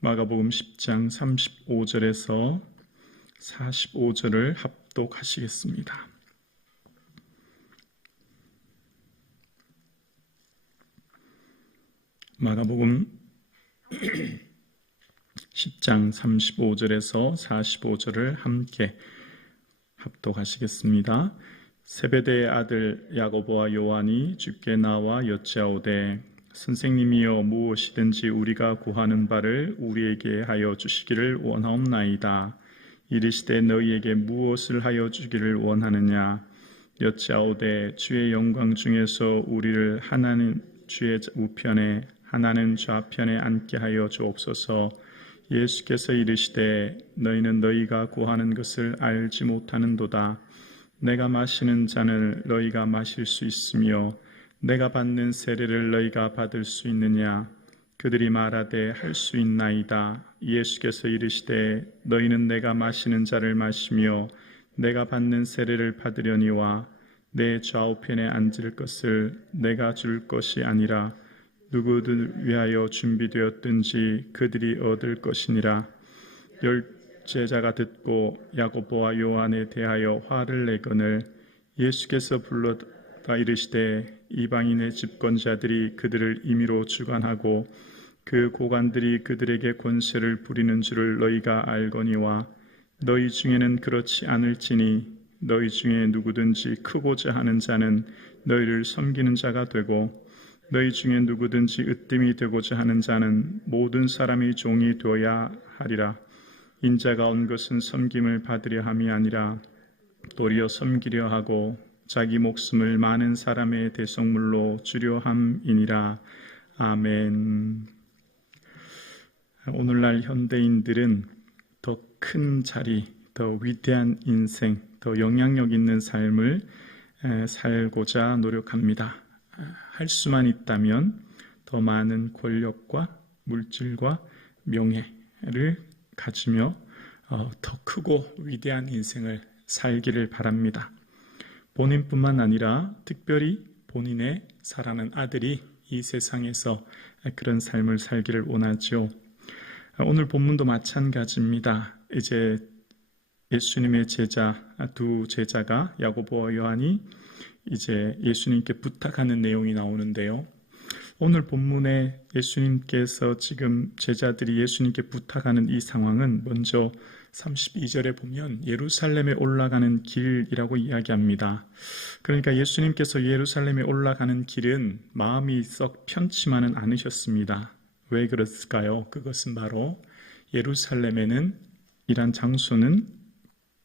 마가복음 10장 35절에서 45절을 합독하시겠습니다. 마가복음 10장 35절에서 45절을 함께 합독하시겠습니다. 세베대의 아들 야고보와 요한이 주께 나와 여짜오되 선생님이여 무엇이든지 우리가 구하는 바를 우리에게 하여 주시기를 원하옵나이다. 이르시되 너희에게 무엇을 하여 주기를 원하느냐. 여짜오되 주의 영광 중에서 우리를 하나는 주의 우편에 하나는 좌편에 앉게 하여 주옵소서. 예수께서 이르시되 너희는 너희가 구하는 것을 알지 못하는도다. 내가 마시는 잔을 너희가 마실 수 있으며 내가 받는 세례를 너희가 받을 수 있느냐. 그들이 말하되 할 수 있나이다. 예수께서 이르시되 너희는 내가 마시는 잔을 마시며 내가 받는 세례를 받으려니와 내 좌우편에 앉을 것을 내가 줄 것이 아니라 누구들 위하여 준비되었든지 그들이 얻을 것이니라. 열 제자가 듣고 야고보와 요한에 대하여 화를 내거늘 예수께서 불러다 이르시되 이방인의 집권자들이 그들을 임의로 주관하고 그 고관들이 그들에게 권세를 부리는 줄을 너희가 알거니와 너희 중에는 그렇지 않을지니 너희 중에 누구든지 크고자 하는 자는 너희를 섬기는 자가 되고 너희 중에 누구든지 으뜸이 되고자 하는 자는 모든 사람이 종이 되어야 하리라. 인자가 온 것은 섬김을 받으려 함이 아니라 도리어 섬기려 하고 자기 목숨을 많은 사람의 대속물로 주려 함이니라. 아멘. 오늘날 현대인들은 더 큰 자리, 더 위대한 인생, 더 영향력 있는 삶을 살고자 노력합니다. 할 수만 있다면 더 많은 권력과 물질과 명예를 가지며 더 크고 위대한 인생을 살기를 바랍니다. 본인뿐만 아니라 특별히 본인의 사랑하는 아들이 이 세상에서 그런 삶을 살기를 원하죠. 오늘 본문도 마찬가지입니다. 이제 예수님의 제자, 두 제자가 야고보와 요한이 이제 예수님께 부탁하는 내용이 나오는데요. 오늘 본문에 예수님께서 지금 제자들이 예수님께 부탁하는 이 상황은 먼저 32절에 보면 예루살렘에 올라가는 길이라고 이야기합니다. 그러니까 예수님께서 예루살렘에 올라가는 길은 마음이 썩 편치만은 않으셨습니다. 왜 그랬을까요? 그것은 바로 예루살렘에는 이란 장소는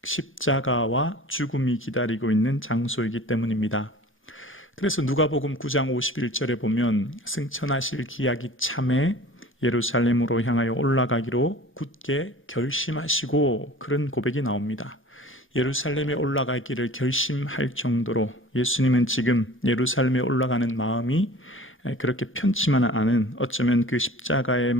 십자가와 죽음이 기다리고 있는 장소이기 때문입니다. 그래서 누가복음 9장 51절에 보면 승천하실 기약이 참에 예루살렘으로 향하여 올라가기로 굳게 결심하시고 그런 고백이 나옵니다. 예루살렘에 올라가기를 결심할 정도로 예수님은 지금 예루살렘에 올라가는 마음이 그렇게 편치만은 않은 어쩌면 그 십자가의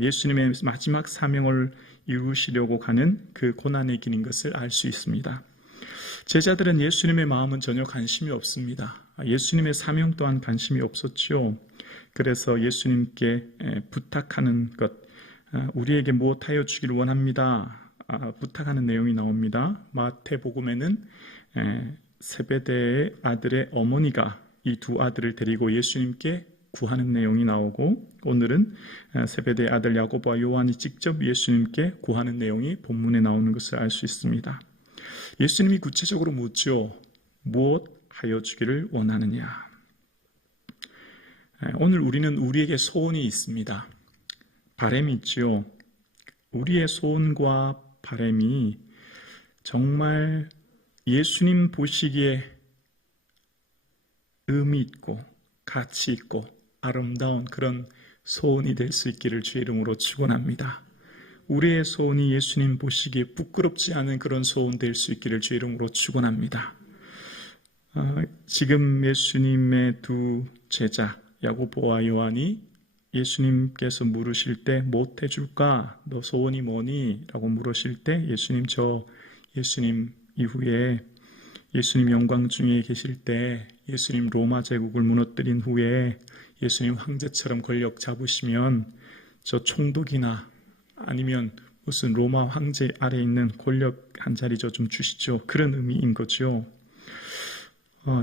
예수님의 마지막 사명을 이루시려고 가는 그 고난의 길인 것을 알 수 있습니다. 제자들은 예수님의 마음은 전혀 관심이 없습니다. 예수님의 사명 또한 관심이 없었죠. 그래서 예수님께 부탁하는 것, 우리에게 무엇하여 주기를 원합니다. 부탁하는 내용이 나옵니다. 마태복음에는 세베대의 아들의 어머니가 이 두 아들을 데리고 예수님께 구하는 내용이 나오고 오늘은 세베대의 아들 야고보와 요한이 직접 예수님께 구하는 내용이 본문에 나오는 것을 알 수 있습니다. 예수님이 구체적으로 묻죠. 무엇 하여 주기를 원하느냐. 오늘 우리는 우리에게 소원이 있습니다. 바람이 있죠. 우리의 소원과 바람이 정말 예수님 보시기에 의미 있고 가치 있고 아름다운 그런 소원이 될 수 있기를 주의 이름으로 축원합니다. 우리의 소원이 예수님 보시기에 부끄럽지 않은 그런 소원 될 수 있기를 주의 이름으로 축원합니다. 지금 예수님의 두 제자 야고보와 요한이 예수님께서 물으실 때 못 해줄까? 너 소원이 뭐니? 라고 물으실 때 예수님 이후에 예수님 영광 중에 계실 때 예수님 로마 제국을 무너뜨린 후에 예수님 황제처럼 권력 잡으시면 저 총독이나 아니면 무슨 로마 황제 아래 있는 권력 한 자리 좀 주시죠. 그런 의미인 거죠.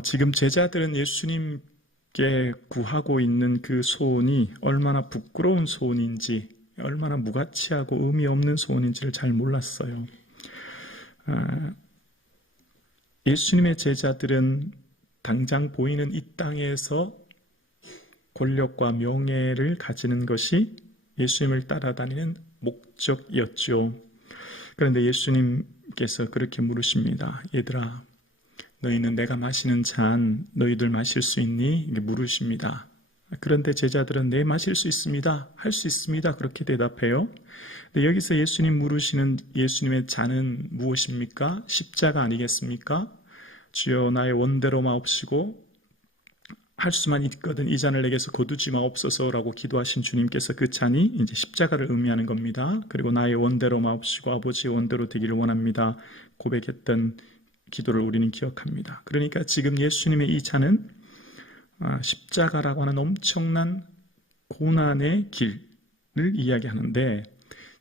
지금 제자들은 예수님께 구하고 있는 그 소원이 얼마나 부끄러운 소원인지, 얼마나 무가치하고 의미 없는 소원인지를 잘 몰랐어요. 예수님의 제자들은 당장 보이는 이 땅에서 권력과 명예를 가지는 것이 예수님을 따라다니는 목적이었죠. 그런데 예수님께서 그렇게 물으십니다. 얘들아, 너희는 내가 마시는 잔 너희들 마실 수 있니? 이렇게 물으십니다. 그런데 제자들은 네, 마실 수 있습니다. 할 수 있습니다. 그렇게 대답해요. 근데 여기서 예수님 물으시는 예수님의 잔은 무엇입니까? 십자가 아니겠습니까? 주여 나의 원대로 마옵시고 할 수만 있거든 이 잔을 내게서 거두지 마옵소서라고 기도하신 주님께서 그 잔이 이제 십자가를 의미하는 겁니다. 그리고 나의 원대로 마옵시고 아버지의 원대로 되기를 원합니다. 고백했던 기도를 우리는 기억합니다. 그러니까 지금 예수님의 이 잔은 십자가라고 하는 엄청난 고난의 길을 이야기하는데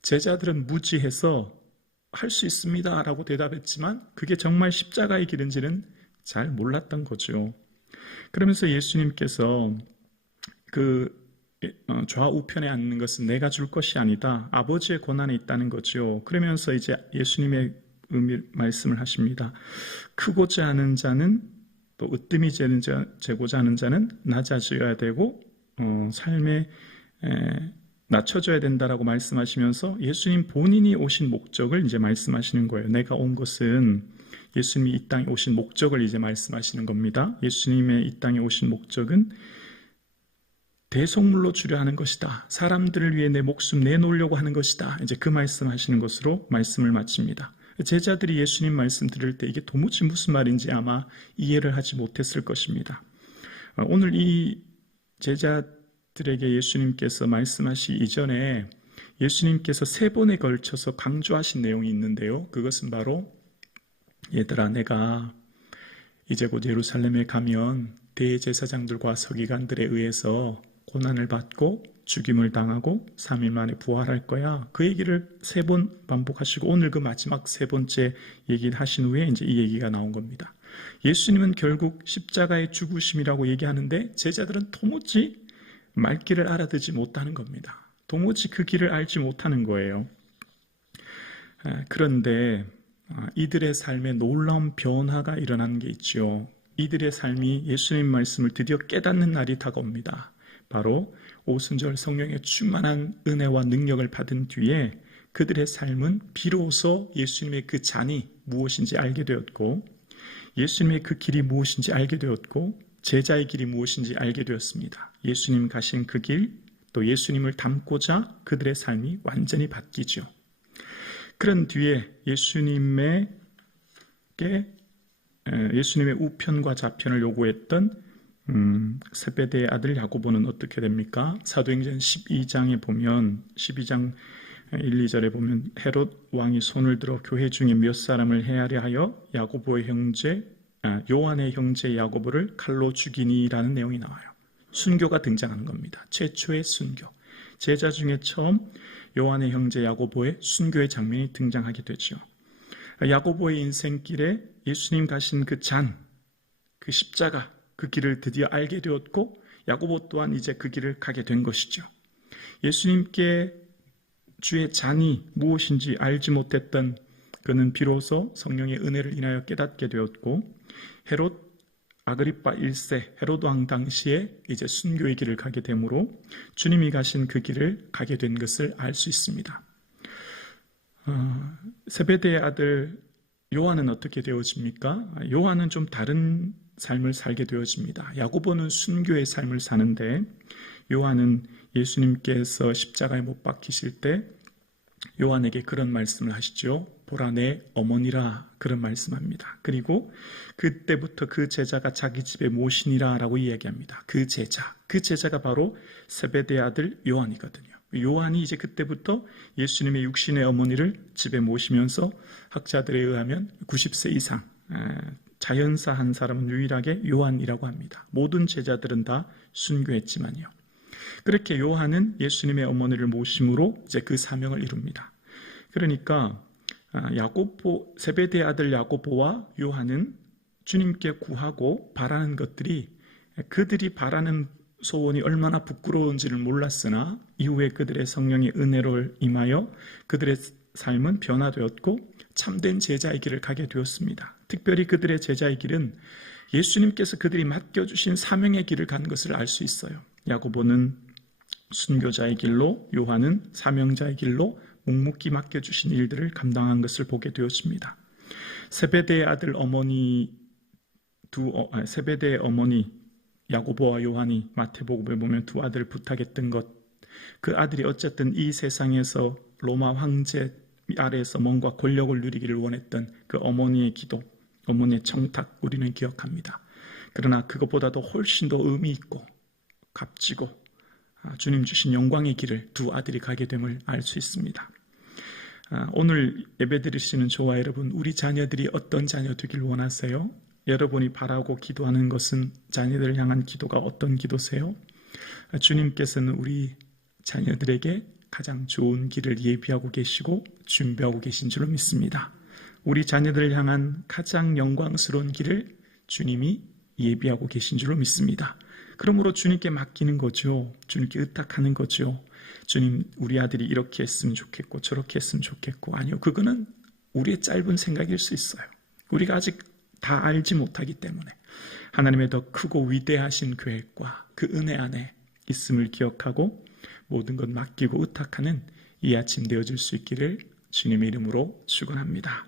제자들은 무지해서 할 수 있습니다 라고 대답했지만 그게 정말 십자가의 길인지는 잘 몰랐던 거죠. 그러면서 예수님께서 그 좌우편에 앉는 것은 내가 줄 것이 아니다. 아버지의 권한에 있다는 거죠. 그러면서 이제 예수님의 말씀을 하십니다. 크고자 하는 자는 또 으뜸이 재고자 하는 자는 낮아져야 되고 삶에 낮춰져야 된다라고 말씀하시면서 예수님 본인이 오신 목적을 이제 말씀하시는 거예요. 내가 온 것은 예수님이 이 땅에 오신 목적을 이제 말씀하시는 겁니다. 예수님의 이 땅에 오신 목적은 대속물로 주려 하는 것이다. 사람들을 위해 내 목숨 내놓으려고 하는 것이다. 이제 그 말씀하시는 것으로 말씀을 마칩니다. 제자들이 예수님 말씀 들을 때 이게 도무지 무슨 말인지 아마 이해를 하지 못했을 것입니다. 오늘 이 제자들에게 예수님께서 말씀하시기 이전에 예수님께서 3번에 걸쳐서 강조하신 내용이 있는데요. 그것은 바로 얘들아, 내가 이제 곧 예루살렘에 가면 대제사장들과 서기관들에 의해서 고난을 받고 죽임을 당하고 3일 만에 부활할 거야. 그 얘기를 3번 반복하시고 오늘 그 마지막 3번째 얘기를 하신 후에 이제 이 얘기가 나온 겁니다. 예수님은 결국 십자가의 죽으심이라고 얘기하는데 제자들은 도무지 말귀를 알아듣지 못하는 겁니다. 도무지 그 길을 알지 못하는 거예요. 그런데 이들의 삶에 놀라운 변화가 일어나는 게 있죠. 이들의 삶이 예수님 말씀을 드디어 깨닫는 날이 다가옵니다. 바로 오순절 성령의 충만한 은혜와 능력을 받은 뒤에 그들의 삶은 비로소 예수님의 그 잔이 무엇인지 알게 되었고 예수님의 그 길이 무엇인지 알게 되었고 제자의 길이 무엇인지 알게 되었습니다. 예수님 가신 그 길, 또 예수님을 닮고자 그들의 삶이 완전히 바뀌죠. 그런 뒤에 예수님의 우편과 좌편을 요구했던 세베대의 아들 야고보는 어떻게 됩니까? 사도행전 12장에 보면 12장 1, 2절에 보면 헤롯 왕이 손을 들어 교회 중에 몇 사람을 해하려 하여 요한의 형제 야고보를 칼로 죽이니라는 내용이 나와요. 순교가 등장하는 겁니다. 최초의 순교. 제자 중에 처음 요한의 형제 야고보의 순교의 장면이 등장하게 되죠. 야고보의 인생길에 예수님 가신 그 잔, 그 십자가, 그 길을 드디어 알게 되었고 야고보 또한 이제 그 길을 가게 된 것이죠. 예수님께 주의 잔이 무엇인지 알지 못했던 그는 비로소 성령의 은혜를 인하여 깨닫게 되었고 헤롯 아그리파 1세 헤롯 왕 당시에 이제 순교의 길을 가게 되므로 주님이 가신 그 길을 가게 된 것을 알 수 있습니다. 세베대의 아들 요한은 어떻게 되어집니까? 요한은 좀 다른 삶을 살게 되어집니다. 야고보는 순교의 삶을 사는데 요한은 예수님께서 십자가에 못 박히실 때 요한에게 그런 말씀을 하시죠. 보라 내 어머니라 그런 말씀합니다. 그리고 그때부터 그 제자가 자기 집에 모시니라 라고 이야기합니다. 그 제자가 바로 세베대의 아들 요한이거든요. 요한이 이제 그때부터 예수님의 육신의 어머니를 집에 모시면서 학자들에 의하면 90세 이상 자연사 한 사람은 유일하게 요한이라고 합니다. 모든 제자들은 다 순교했지만요. 그렇게 요한은 예수님의 어머니를 모심으로 이제 그 사명을 이룹니다. 그러니까 세베대의 아들 야고보와 요한은 주님께 구하고 바라는 것들이 그들이 바라는 소원이 얼마나 부끄러운지를 몰랐으나 이후에 그들의 성령의 은혜로 임하여 그들의 삶은 변화되었고 참된 제자의 길을 가게 되었습니다. 특별히 그들의 제자의 길은 예수님께서 그들이 맡겨주신 사명의 길을 간 것을 알 수 있어요. 야고보는 순교자의 길로, 요한은 사명자의 길로 묵묵히 맡겨주신 일들을 감당한 것을 보게 되었습니다. 세베대의 어머니 야고보와 요한이 마태복음에 보면 두 아들을 부탁했던 것, 그 아들이 어쨌든 이 세상에서 로마 황제 아래에서 뭔가 권력을 누리기를 원했던 그 어머니의 기도, 어머니의 청탁 우리는 기억합니다. 그러나 그것보다도 훨씬 더 의미 있고 값지고 주님 주신 영광의 길을 두 아들이 가게 됨을 알 수 있습니다. 오늘 예배 드리시는 저와 여러분, 우리 자녀들이 어떤 자녀 되길 원하세요? 여러분이 바라고 기도하는 것은 자녀들을 향한 기도가 어떤 기도세요? 주님께서는 우리 자녀들에게 가장 좋은 길을 예비하고 계시고 준비하고 계신 줄로 믿습니다. 우리 자녀들을 향한 가장 영광스러운 길을 주님이 예비하고 계신 줄로 믿습니다. 그러므로 주님께 맡기는 거죠. 주님께 의탁하는 거죠. 주님, 우리 아들이 이렇게 했으면 좋겠고 저렇게 했으면 좋겠고. 아니요, 그거는 우리의 짧은 생각일 수 있어요. 우리가 아직 다 알지 못하기 때문에 하나님의 더 크고 위대하신 계획과 그 은혜 안에 있음을 기억하고 모든 것 맡기고 의탁하는 이 아침 되어질 수 있기를 주님의 이름으로 축원합니다.